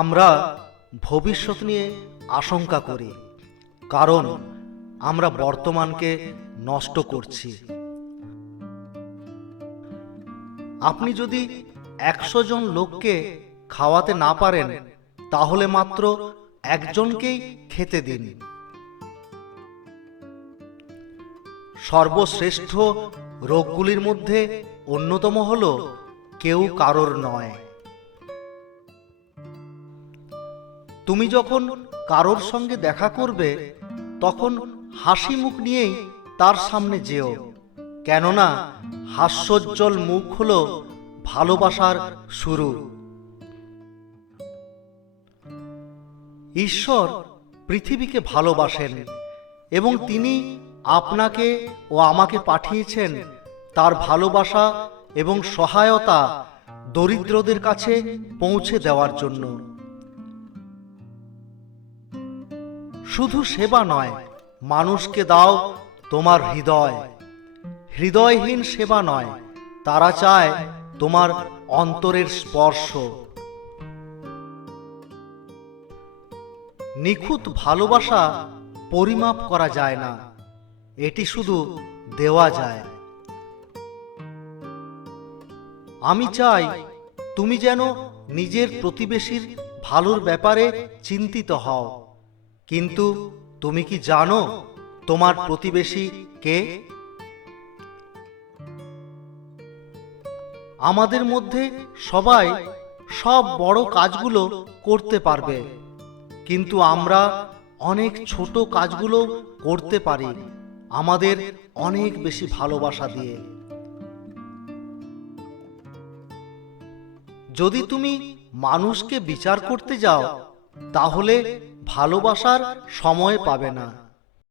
আমরা ভবিষ্যৎ নিয়ে আশঙ্কা করি, কারণ আমরা বর্তমানকে নষ্ট করছি। আপনি যদি 100 জন লোককে খাওয়াতে না পারেন, তাহলে মাত্র একজনকেই খেতে দিন। সর্বশ্রেষ্ঠ রোগগুলির মধ্যে অন্যতম হল কেউ কারোর নয়। তুমি যখন কারোর সঙ্গে দেখা করবে, তখন হাসি মুখ নিয়েই তার সামনে যেও, কেননা হাস্যোজ্জ্বল মুখ হল ভালোবাসার শুরু। ঈশ্বর পৃথিবীকে ভালোবাসেন এবং তিনি আপনাকে ও আমাকে পাঠিয়েছেন তার ভালোবাসা এবং সহায়তা দরিদ্রদের কাছে পৌঁছে দেওয়ার জন্য। শুধু সেবা নয়, মানুষকে দাও তোমার হৃদয়। হৃদয়হীন সেবা নয়, তারা চায় তোমার অন্তরের স্পর্শ। নিখুঁত ভালোবাসা পরিমাপ করা যায় না, এটি শুধু দেওয়া যায়। আমি চাই তুমি যেন নিজের প্রতিবেশীর ভালোর ব্যাপারে চিন্তিত হও, কিন্তু তুমি কি জানো তোমার প্রতিবেশী কে? আমাদের মধ্যে সবাই সব বড় কাজগুলো করতে পারবে, কিন্তু আমরা অনেক ছোট কাজগুলো করতে পারি আমাদের অনেক বেশি ভালোবাসা দিয়ে। যদি তুমি মানুষকে বিচার করতে যাও, তাহলে ভালোবাসার সময় পাবে না।